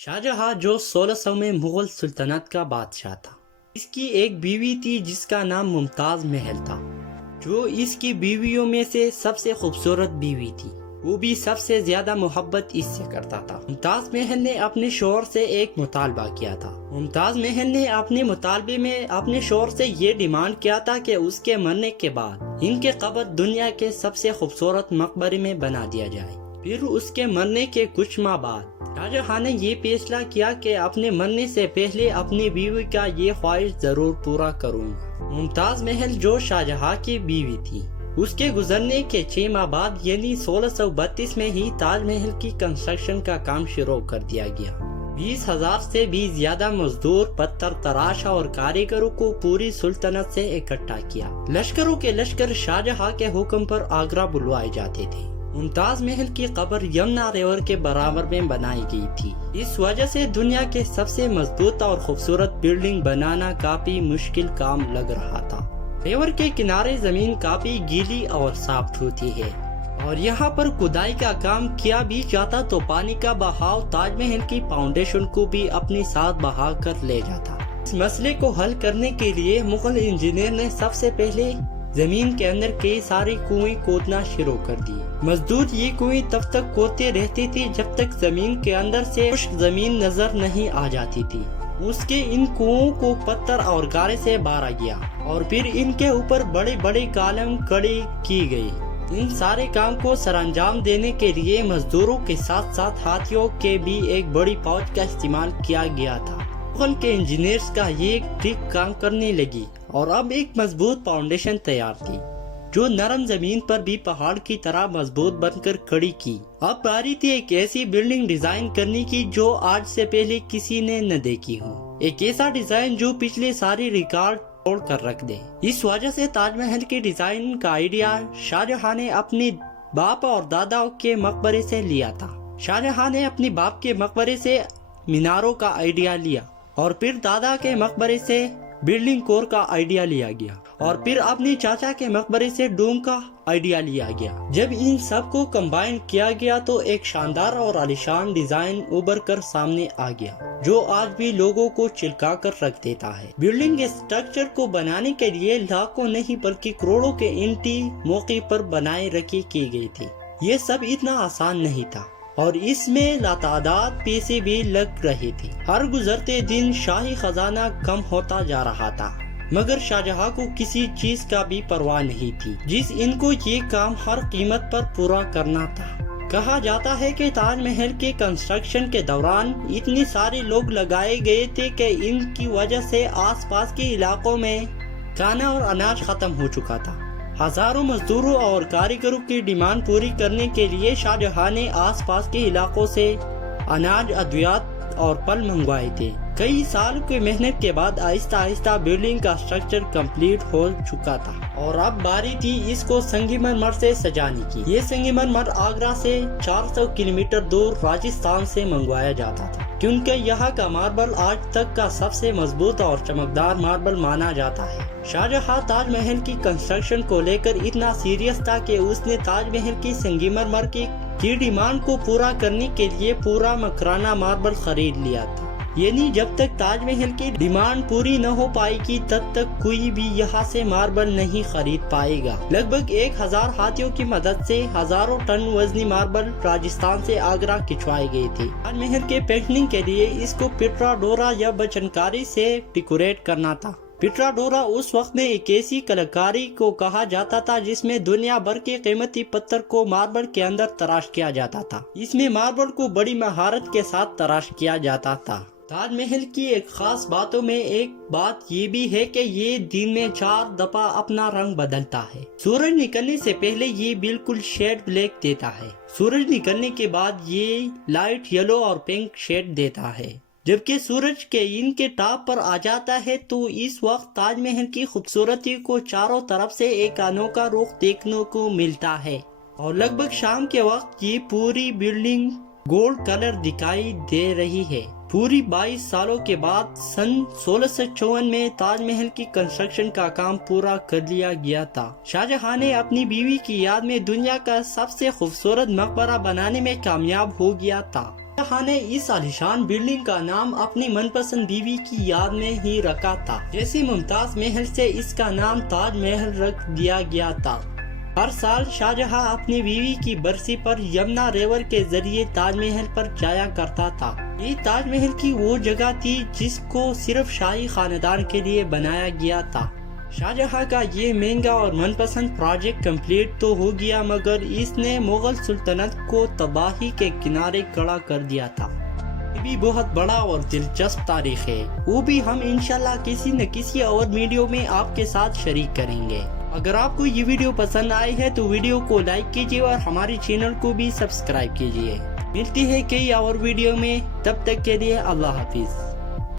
شاہجہاں جو 1600 میں مغل سلطنت کا بادشاہ تھا، اس کی ایک بیوی تھی جس کا نام ممتاز محل تھا، جو اس کی بیویوں میں سے سب سے خوبصورت بیوی تھی۔ وہ بھی سب سے زیادہ محبت اس سے کرتا تھا۔ ممتاز محل نے اپنے شوہر سے ایک مطالبہ کیا تھا۔ ممتاز محل نے اپنے مطالبے میں اپنے شوہر سے یہ ڈیمانڈ کیا تھا کہ اس کے مرنے کے بعد ان کے قبر دنیا کے سب سے خوبصورت مقبرے میں بنا دیا جائے۔ پھر اس کے مرنے کے کچھ ماہ بعد شاہجہاں نے یہ فیصلہ کیا کہ اپنے مرنے سے پہلے اپنی بیوی کا یہ خواہش ضرور پورا کروں گا۔ ممتاز محل جو شاہجہاں کی بیوی تھی، اس کے گزرنے کے 6 ماہ بعد یعنی 1632 میں ہی تاج محل کی کنسٹرکشن کا کام شروع کر دیا گیا۔ 20,000 سے بھی زیادہ مزدور، پتھر تراشا اور کاریگروں کو پوری سلطنت سے اکٹھا کیا۔ لشکروں کے لشکر شاہجہاں کے حکم پر آگرہ بلوائے جاتے تھے۔ ممتاز محل کی قبر یمنا ریور کے برابر میں بنائی گئی تھی۔ اس وجہ سے دنیا کے سب سے مضبوط اور خوبصورت بلڈنگ بنانا کافی مشکل کام لگ رہا تھا۔ ریور کے کنارے زمین کافی گیلی اور سافٹ ہوتی ہے، اور یہاں پر کھدائی کا کام کیا بھی جاتا تو پانی کا بہاؤ تاج محل کی فاؤنڈیشن کو بھی اپنے ساتھ بہا کر لے جاتا۔ اس مسئلے کو حل کرنے کے لیے مغل انجینئر نے سب سے پہلے زمین کے اندر کئی سارے کنویں کھودنا شروع کر دیے۔ مزدور یہ کنویں تب تک کھودتے رہتے تھے جب تک زمین کے اندر سے خشک زمین نظر نہیں آ جاتی تھی۔ اس کے ان کنووں کو پتھر اور گارے سے بھرا گیا اور پھر ان کے اوپر بڑے بڑے کالم کھڑے کی گئی۔ ان سارے کام کو سر انجام دینے کے لیے مزدوروں کے ساتھ ساتھ ہاتھیوں کے بھی ایک بڑی فوج کا استعمال کیا گیا تھا۔ مغل کے انجینئرز کا یہ ٹھیک کام کرنے لگی اور اب ایک مضبوط فاؤنڈیشن تیار تھی، جو نرم زمین پر بھی پہاڑ کی طرح مضبوط بن کر کھڑی کی۔ اب باری تھی ایک ایسی بلڈنگ ڈیزائن کرنے کی جو آج سے پہلے کسی نے نہ دیکھی ہو، ایک ایسا ڈیزائن جو پچھلے سارے ریکارڈ توڑ کر رکھ دے۔ اس وجہ سے تاج محل کے ڈیزائن کا آئیڈیا شاہجہاں نے اپنے باپ اور دادا کے مقبرے سے لیا تھا۔ شاہجہاں نے اپنے باپ کے مقبرے سے میناروں کا آئیڈیا لیا، اور پھر دادا کے مقبرے سے بلڈنگ کور کا آئیڈیا لیا گیا، اور پھر اپنے چاچا کے مقبرے سے ڈوم کا آئیڈیا لیا گیا۔ جب ان سب کو کمبائن کیا گیا تو ایک شاندار اور عالیشان ڈیزائن ابھر کر سامنے آ گیا، جو آج بھی لوگوں کو چلکا کر رکھ دیتا ہے۔ بلڈنگ کے اسٹرکچر کو بنانے کے لیے لاکھوں نہیں بلکہ کروڑوں کے اینٹی موقع پر بنائے رکھی کی گئی تھی۔ یہ سب اتنا آسان نہیں تھا، اور اس میں لاتعداد پیسے بھی لگ رہے تھے۔ ہر گزرتے دن شاہی خزانہ کم ہوتا جا رہا تھا، مگر شاہجہاں کو کسی چیز کا بھی پرواہ نہیں تھی، ان کو یہ کام ہر قیمت پر پورا کرنا تھا۔ کہا جاتا ہے کہ تاج محل کے کنسٹرکشن کے دوران اتنے سارے لوگ لگائے گئے تھے کہ ان کی وجہ سے آس پاس کے علاقوں میں کھانا اور اناج ختم ہو چکا تھا۔ ہزاروں مزدوروں اور کاریگروں کی ڈیمانڈ پوری کرنے کے لیے شاہجہاں نے آس پاس کے علاقوں سے اناج، ادویات اور پھل منگوائے تھے۔ کئی سال کی محنت کے بعد آہستہ آہستہ بلڈنگ کا اسٹرکچر کمپلیٹ ہو چکا تھا، اور اب باری تھی اس کو سنگ مرمر سے سجانے کی۔ یہ سنگ مرمر آگرہ سے 400 کلومیٹر دور راجستھان سے منگوایا جاتا تھا، کیونکہ یہاں کا ماربل آج تک کا سب سے مضبوط اور چمکدار ماربل مانا جاتا ہے۔ شاہجہاں تاج محل کی کنسٹرکشن کو لے کر اتنا سیریس تھا کہ اس نے تاج محل کی سنگ مرمر کی ڈیمانڈ کو پورا کرنے کے لیے پورا مکرانہ ماربل خرید لیا تھا، یعنی جب تک تاج محل کی ڈیمانڈ پوری نہ ہو پائے گی تب تک کوئی بھی یہاں سے ماربل نہیں خرید پائے گا۔ لگ بھگ 1000 ہاتھیوں کی مدد سے ہزاروں ٹن وزنی ماربل راجستھان سے آگرہ کھنچوائے گئے تھے۔ تاج محل کے پینٹنگ کے لیے اس کو پیٹرا ڈورا یا بچنکاری سے ڈیکوریٹ کرنا تھا۔ پیٹرا ڈورا اس وقت میں ایک ایسی کلاکاری کو کہا جاتا تھا جس میں دنیا بھر کے قیمتی پتھر کو ماربل کے اندر تراش کیا جاتا تھا۔ اس میں ماربل کو بڑی مہارت کے ساتھ تراش کیا جاتا تھا۔ تاج محل کی ایک خاص باتوں میں ایک بات یہ بھی ہے کہ یہ دن میں 4 دفعہ اپنا رنگ بدلتا ہے۔ سورج نکلنے سے پہلے یہ بالکل شیڈ بلیک دیتا ہے، سورج نکلنے کے بعد یہ لائٹ یلو اور پنک شیڈ دیتا ہے، جبکہ سورج کے ان کے ٹاپ پر آ جاتا ہے تو اس وقت تاج محل کی خوبصورتی کو چاروں طرف سے ایک انوکھا رخ دیکھنے کو ملتا ہے، اور لگ بھگ شام کے وقت یہ پوری بلڈنگ گولڈ کلر دکھائی دے رہی ہے۔ پوری 22 سالوں کے بعد سن 1654 میں تاج محل کی کنسٹرکشن کا کام پورا کر لیا گیا تھا۔ شاہجہاں نے اپنی بیوی کی یاد میں دنیا کا سب سے خوبصورت مقبرہ بنانے میں کامیاب ہو گیا تھا۔ شاہجہاں نے اس عالیشان بلڈنگ کا نام اپنی من پسند بیوی کی یاد میں ہی رکھا تھا، جیسے ممتاز محل سے اس کا نام تاج محل رکھ دیا گیا تھا۔ ہر سال شاہجہاں اپنی بیوی کی برسی پر یمنا ریور کے ذریعے تاج محل پر جایا کرتا تھا۔ یہ تاج محل کی وہ جگہ تھی جس کو صرف شاہی خاندان کے لیے بنایا گیا تھا۔ شاہجہاں کا یہ مہنگا اور من پسند پروجیکٹ کمپلیٹ تو ہو گیا، مگر اس نے مغل سلطنت کو تباہی کے کنارے کھڑا کر دیا تھا۔ یہ بھی بہت بڑا اور دلچسپ تاریخ ہے، وہ بھی ہم انشاءاللہ کسی نہ کسی اور ویڈیو میں آپ کے ساتھ شریک کریں گے۔ اگر آپ کو یہ ویڈیو پسند آئی ہے تو ویڈیو کو لائک کیجیے اور ہمارے چینل کو بھی سبسکرائب کیجیے۔ ملتی ہے کئی اور ویڈیو میں، تب تک کے لیے اللہ حافظ۔